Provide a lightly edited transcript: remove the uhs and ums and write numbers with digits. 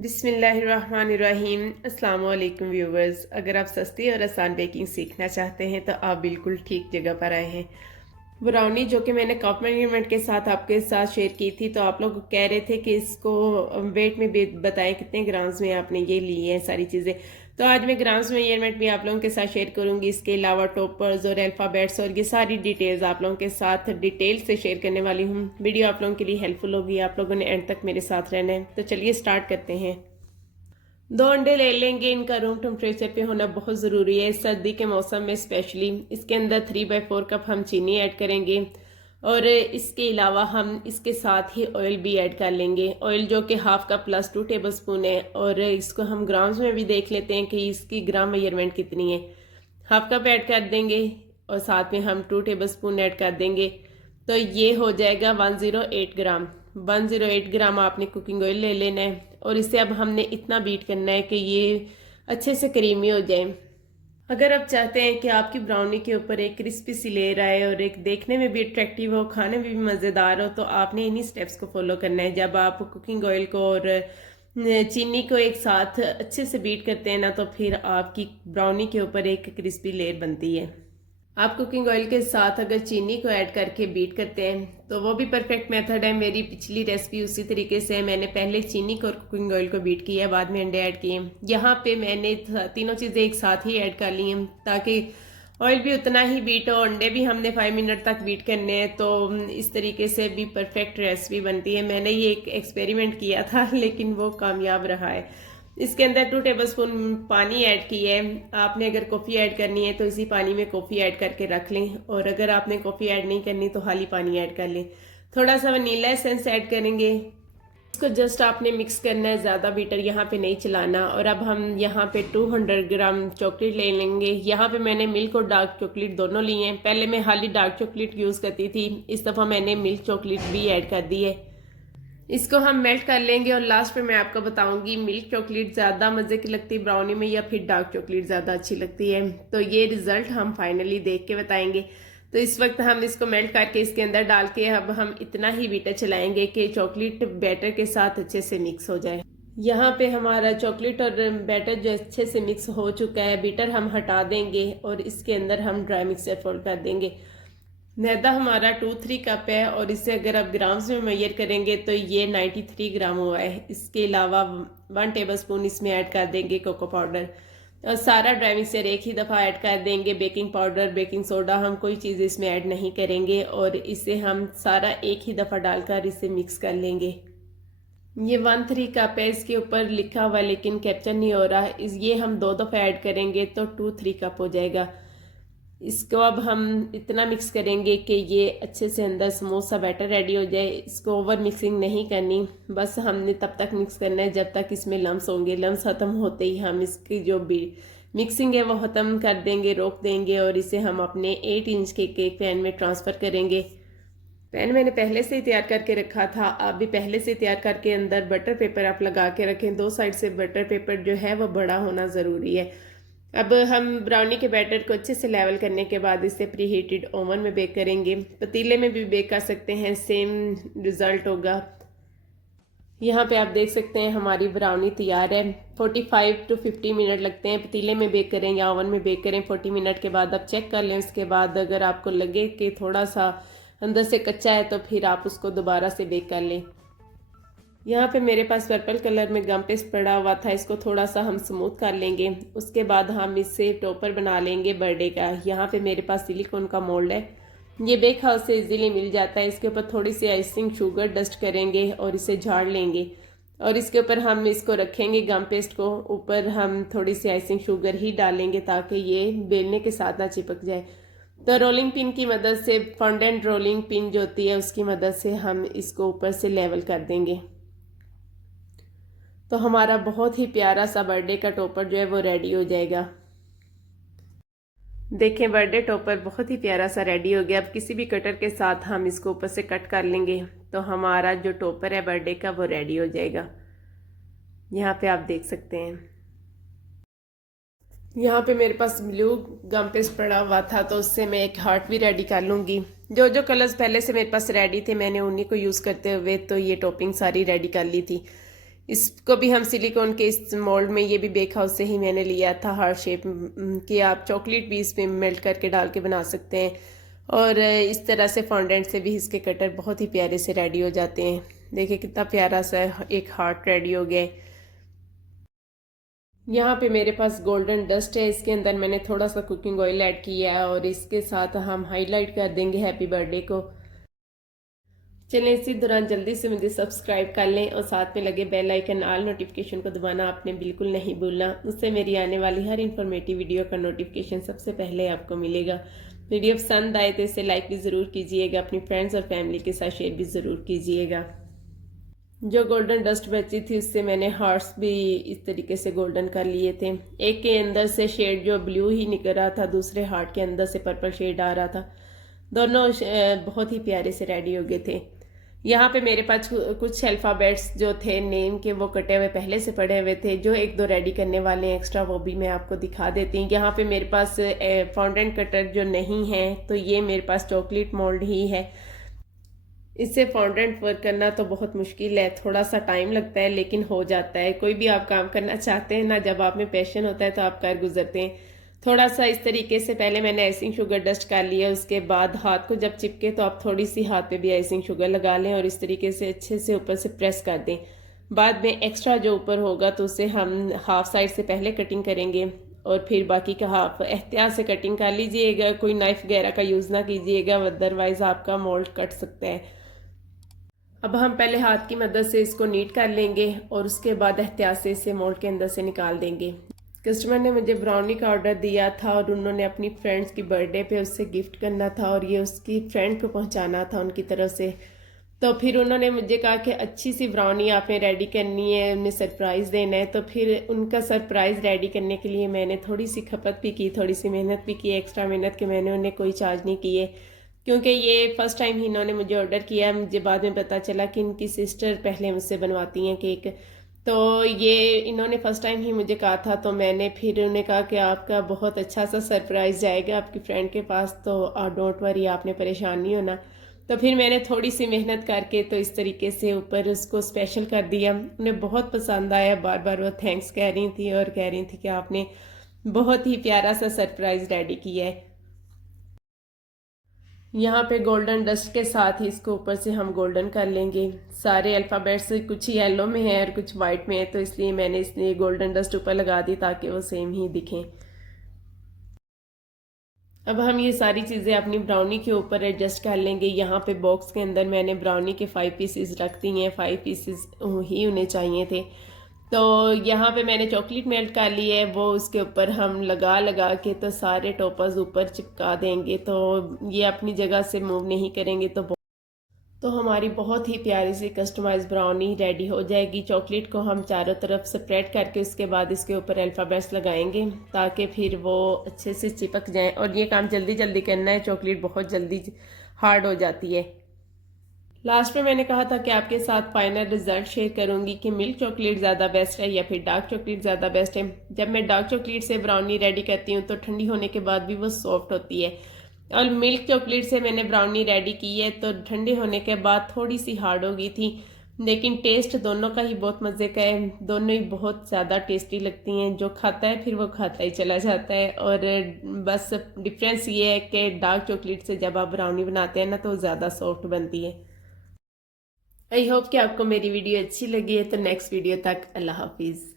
बिस्मिल्लाहिर्रहमानिर्रहीम। अस्सलाम वालेकुम व्यूवर्स। अगर आप सस्ती और आसान बेकिंग सीखना चाहते हैं तो आप बिल्कुल ठीक जगह पर आए हैं। ब्राउनी जो कि मैंने कप मेजरमेंट के साथ आपके साथ शेयर की थी, तो आप लोग कह रहे थे कि इसको वेट में बताएं कितने ग्राम्स में आपने ये ली है सारी चीज़ें। तो आज मैं ग्राम्स मेजरमेंट भी आप लोगों के साथ शेयर करूंगी। इसके अलावा टॉपर्स और अल्फ़ाबेट्स और ये सारी डिटेल्स आप लोगों के साथ डिटेल से शेयर करने वाली हूँ। वीडियो आप लोगों के लिए हेल्पफुल होगी, आप लोगों ने एंड तक मेरे साथ रहना है। तो चलिए स्टार्ट करते हैं। 2 अंडे ले लेंगे। इनका रूम टेम्परेचर पे होना बहुत ज़रूरी है सर्दी के मौसम में स्पेशली। इसके अंदर 3/4 कप हम चीनी ऐड करेंगे और इसके अलावा हम इसके साथ ही ऑयल भी ऐड कर लेंगे। ऑयल जो कि 1/2 कप प्लस 2 टेबलस्पून है और इसको हम ग्राम्स में भी देख लेते हैं कि इसकी ग्राम मेजरमेंट कितनी है। 1/2 कप ऐड कर देंगे और साथ में हम 2 टेबलस्पून ऐड कर देंगे, तो ये हो जाएगा 108 ग्राम। 108 ग्राम आपने कुकिंग ऑयल ले लेना है और इसे अब हमने इतना बीट करना है कि ये अच्छे से क्रीमी हो जाए। अगर आप चाहते हैं कि आपकी ब्राउनी के ऊपर एक क्रिस्पी सी लेयर आए और एक देखने में भी अट्रैक्टिव हो, खाने में भी मज़ेदार हो, तो आपने इन्हीं स्टेप्स को फॉलो करना है। जब आप कुकिंग ऑयल को और चीनी को एक साथ अच्छे से बीट करते हैं ना, तो फिर आपकी ब्राउनी के ऊपर एक क्रिस्पी लेयर बनती है। आप कुकिंग ऑयल के साथ अगर चीनी को ऐड करके बीट करते हैं तो वो भी परफेक्ट मेथड है। मेरी पिछली रेसिपी उसी तरीके से है। मैंने पहले चीनी को और कुकिंग ऑयल को बीट किया, बाद में अंडे ऐड किए। यहाँ पे मैंने तीनों चीज़ें एक साथ ही ऐड कर ली हैं ताकि ऑयल भी उतना ही बीट हो, अंडे भी हमने 5 मिनट तक बीट करने हैं, तो इस तरीके से भी परफेक्ट रेसिपी बनती है। मैंने ये एक एक्सपेरिमेंट किया था लेकिन वो कामयाब रहा है। इसके अंदर 2 टेबलस्पून पानी ऐड की है। आपने अगर कॉफ़ी ऐड करनी है तो इसी पानी में कॉफ़ी ऐड करके रख लें, और अगर आपने कॉफ़ी ऐड नहीं करनी तो खाली पानी ऐड कर लें। थोड़ा सा वनीला एसेंस ऐड करेंगे। इसको जस्ट आपने मिक्स करना है, ज़्यादा बीटर यहाँ पे नहीं चलाना। और अब हम यहाँ पे 200 ग्राम चॉकलेट ले लेंगे। यहाँ पे मैंने मिल्क और डार्क चॉकलेट दोनों लिए हैं। पहले मैं खाली डार्क चॉकलेट यूज़ करती थी, इस दफ़ा मैंने मिल्क चॉकलेट भी ऐड कर दी है। इसको हम मेल्ट कर लेंगे और लास्ट पे मैं आपको बताऊंगी मिल्क चॉकलेट ज़्यादा मज़े की लगती है ब्राउनी में या फिर डार्क चॉकलेट ज़्यादा अच्छी लगती है। तो ये रिजल्ट हम फाइनली देख के बताएंगे। तो इस वक्त हम इसको मेल्ट करके इसके अंदर डाल के अब हम इतना ही बीटर चलाएंगे कि चॉकलेट बैटर के साथ अच्छे से मिक्स हो जाए। यहाँ पे हमारा चॉकलेट और बैटर जो अच्छे से मिक्स हो चुका है, बीटर हम हटा देंगे और इसके अंदर हम ड्राई मिक्सचर फोल्ड कर देंगे। मैदा हमारा 2-3 कप है और इसे अगर आप ग्राम्स में मेजर करेंगे तो ये 93 ग्राम हुआ है। इसके अलावा 1 टेबलस्पून इसमें ऐड कर देंगे कोको पाउडर और सारा ड्राई मिक्सचर एक ही दफ़ा ऐड कर देंगे। बेकिंग पाउडर, बेकिंग सोडा हम कोई चीज़ इसमें ऐड नहीं करेंगे और इसे हम सारा एक ही दफ़ा डालकर इसे मिक्स कर लेंगे। ये 1-3 कप है, इसके ऊपर लिखा हुआ लेकिन कैप्चर नहीं हो रहा। ये हम 2 दफ़ा ऐड करेंगे तो 2-3 कप हो जाएगा। इसको अब हम इतना मिक्स करेंगे कि ये अच्छे से अंदर स्मूथ सा बैटर रेडी हो जाए। इसको ओवर मिक्सिंग नहीं करनी, बस हमने तब तक मिक्स करना है जब तक इसमें लम्स होंगे। लम्स ख़त्म होते ही हम इसकी जो भी मिक्सिंग है वो ख़त्म कर देंगे, रोक देंगे और इसे हम अपने 8 इंच के केक पैन में ट्रांसफ़र करेंगे। पैन मैंने पहले से ही तैयार करके रखा था, आप भी पहले से तैयार करके अंदर बटर पेपर आप लगा के रखें। 2 साइड से बटर पेपर जो है वो बड़ा होना ज़रूरी है। अब हम ब्राउनी के बैटर को अच्छे से लेवल करने के बाद इसे प्री हीटेड ओवन में बेक करेंगे। पतीले में भी बेक कर सकते हैं, सेम रिज़ल्ट होगा। यहाँ पे आप देख सकते हैं हमारी ब्राउनी तैयार है। 45 to 50 मिनट लगते हैं। पतीले में बेक करें या ओवन में बेक करें, 40 मिनट के बाद आप चेक कर लें। उसके बाद अगर आपको लगे कि थोड़ा सा अंदर से कच्चा है तो फिर आप उसको दोबारा से बेक कर लें। यहाँ पे मेरे पास पर्पल कलर में गम पेस्ट पड़ा हुआ था, इसको थोड़ा सा हम स्मूथ कर लेंगे। उसके बाद हम इससे टॉपर बना लेंगे बर्थडे का। यहाँ पे मेरे पास सिलिकॉन का मोल्ड है, ये बेक हाउस से इजीली मिल जाता है। इसके ऊपर थोड़ी सी आइसिंग शुगर डस्ट करेंगे और इसे झाड़ लेंगे और इसके ऊपर हम इसको रखेंगे। गम पेस्ट को ऊपर हम थोड़ी सी आइसिंग शुगर ही डालेंगे ताकि ये बेलने के साथ ना चिपक जाए। तो रोलिंग पिन की मदद से, फॉन्डेंट रोलिंग पिन जो होती है उसकी मदद से हम इसको ऊपर से लेवल कर देंगे। तो हमारा बहुत ही प्यारा सा बर्थडे का टॉपर जो है वो रेडी हो जाएगा। देखें बर्थडे टॉपर बहुत ही प्यारा सा रेडी हो गया। अब किसी भी कटर के साथ हम इसको ऊपर से कट कर लेंगे तो हमारा जो टॉपर है बर्थडे का वो रेडी हो जाएगा। यहाँ पे आप देख सकते हैं। यहाँ पे मेरे पास ब्लू गम पेस्ट पड़ा हुआ था तो उससे मैं एक हार्ट भी रेडी कर लूँगी। जो जो कलर्स पहले से मेरे पास रेडी थे मैंने उन्हीं को यूज़ करते हुए तो ये टॉपिंग सारी रेडी कर ली थी। इसको भी हम सिलिकॉन के इस मोल्ड में, ये भी बेक हाउस से ही मैंने लिया था, हार्ट शेप कि आप चॉकलेट भी इसमें मेल्ट करके डाल के बना सकते हैं। और इस तरह से फॉन्डेंट से भी इसके कटर बहुत ही प्यारे से रेडी हो जाते हैं। देखिए कितना प्यारा सा एक हार्ट रेडी हो गया है। यहाँ पे मेरे पास गोल्डन डस्ट है, इसके अंदर मैंने थोड़ा सा कुकिंग ऑयल ऐड किया है और इसके साथ हम हाईलाइट कर देंगे हैप्पी बर्थडे को। चलें, इसी दौरान जल्दी से मुझे सब्सक्राइब कर लें और साथ में लगे बेल आइकन ऑल नोटिफिकेशन को दबाना आपने बिल्कुल नहीं भूलना। उससे मेरी आने वाली हर इन्फॉर्मेटिव वीडियो का नोटिफिकेशन सबसे पहले आपको मिलेगा। वीडियो पसंद आए तो इसे लाइक भी ज़रूर कीजिएगा, अपनी फ्रेंड्स और फैमिली के साथ शेयर भी ज़रूर कीजिएगा। जो गोल्डन डस्ट बची थी उससे मैंने हार्ट्स भी इस तरीके से गोल्डन कर लिए थे। एक के अंदर से शेड जो ब्लू ही निकल रहा था, दूसरे हार्ट के अंदर से पर्पल शेड आ रहा था। दोनों बहुत ही प्यारे से रेडी हो गए थे। यहाँ पे मेरे पास कुछ अल्फ़ाबेट्स जो थे नेम के, वो कटे हुए पहले से पड़े हुए थे। जो एक दो रेडी करने वाले हैं एक्स्ट्रा, वो भी मैं आपको दिखा देती हूँ। यहाँ पे मेरे पास फॉन्डेंट कटर जो नहीं है, तो ये मेरे पास चॉकलेट मोल्ड ही है। इससे फॉन्डेंट वर्क करना तो बहुत मुश्किल है, थोड़ा सा टाइम लगता है, लेकिन हो जाता है। कोई भी आप काम करना चाहते हैं ना, जब आप में पैशन होता है तो आप कर गुजरते हैं। थोड़ा सा इस तरीके से पहले मैंने आइसिंग शुगर डस्ट कर लिया, उसके बाद हाथ को जब चिपके तो आप थोड़ी सी हाथ पे भी आइसिंग शुगर लगा लें और इस तरीके से अच्छे से ऊपर से प्रेस कर दें। बाद में एक्स्ट्रा जो ऊपर होगा तो उसे हम हाफ साइड से पहले कटिंग करेंगे और फिर बाकी का हाफ एहतियात से कटिंग कर लीजिएगा। कोई नाइफ वगैरह का यूज़ ना कीजिएगा, अदरवाइज आपका मोल्ड कट सकता है। अब हम पहले हाथ की मदद से इसको नीट कर लेंगे और उसके बाद एहतियात से इसे मोल्ड के अंदर से निकाल देंगे। कस्टमर ने मुझे ब्राउनी का ऑर्डर दिया था और उन्होंने अपनी फ्रेंड्स की बर्थडे पे उससे गिफ्ट करना था और ये उसकी फ्रेंड को पहुंचाना था उनकी तरफ से। तो फिर उन्होंने मुझे कहा कि अच्छी सी ब्राउनी आपने रेडी करनी है, उन्हें सरप्राइज़ देना है। तो फिर उनका सरप्राइज़ रेडी करने के लिए मैंने थोड़ी सी खपत भी की, थोड़ी सी मेहनत भी की, एक्स्ट्रा मेहनत के मैंने उन्हें कोई चार्ज नहीं किए, क्योंकि ये फ़र्स्ट टाइम ही इन्होंने मुझे ऑर्डर किया। मुझे बाद में पता चला कि इनकी सिस्टर पहले मुझसे बनवाती हैं केक, तो ये इन्होंने फ़र्स्ट टाइम ही मुझे कहा था। तो मैंने फिर उन्हें कहा कि आपका बहुत अच्छा सा सरप्राइज़ जाएगा आपकी फ्रेंड के पास, तो डोंट वरी, आपने परेशान नहीं होना। तो फिर मैंने थोड़ी सी मेहनत करके तो इस तरीके से ऊपर उसको स्पेशल कर दिया। उन्हें बहुत पसंद आया, बार बार वो थैंक्स कह रही थी और कह रही थी कि आपने बहुत ही प्यारा सा सरप्राइज़ रेडी किया है। यहाँ पे गोल्डन डस्ट के साथ ही इसको ऊपर से हम गोल्डन कर लेंगे। सारे अल्फ़ाबेट्स कुछ येलो में है और कुछ वाइट में है, तो इसलिए मैंने इसलिए गोल्डन डस्ट ऊपर लगा दी ताकि वो सेम ही दिखें। अब हम ये सारी चीज़ें अपनी ब्राउनी के ऊपर एडजस्ट कर लेंगे। यहाँ पे बॉक्स के अंदर मैंने ब्राउनी के 5 पीसेस रख दी हैं, 5 पीसेस ही उन्हें चाहिए थे। तो यहाँ पे मैंने चॉकलेट मेल्ट कर ली है, वो उसके ऊपर हम लगा लगा के तो सारे टॉपर्स ऊपर चिपका देंगे, तो ये अपनी जगह से मूव नहीं करेंगे। तो हमारी बहुत ही प्यारी सी कस्टमाइज ब्राउनी रेडी हो जाएगी। चॉकलेट को हम चारों तरफ स्प्रेड करके उसके बाद इसके ऊपर अल्फ़ाबेट्स लगाएंगे ताकि फिर वो अच्छे से चिपक जाएं। और ये काम जल्दी जल्दी करना है, चॉकलेट बहुत जल्दी हार्ड हो जाती है। लास्ट में मैंने कहा था कि आपके साथ फाइनल रिजल्ट शेयर करूंगी कि मिल्क चॉकलेट ज़्यादा बेस्ट है या फिर डार्क चॉकलेट ज़्यादा बेस्ट है। जब मैं डार्क चॉकलेट से ब्राउनी रेडी करती हूँ तो ठंडी होने के बाद भी वो सॉफ्ट होती है, और मिल्क चॉकलेट से मैंने ब्राउनी रेडी की है तो ठंडे होने के बाद थोड़ी सी हार्ड हो गई थी। लेकिन टेस्ट दोनों का ही बहुत मज़े का है, दोनों ही बहुत ज़्यादा टेस्टी लगती हैं। जो खाता है फिर वो खाता ही चला जाता है। और बस डिफरेंस ये है कि डार्क चॉकलेट से जब आप ब्राउनी बनाते हैं ना तो ज़्यादा सॉफ्ट बनती है। आई होप कि आपको मेरी वीडियो अच्छी लगी है। तो नेक्स्ट वीडियो तक अल्लाह हाफिज़।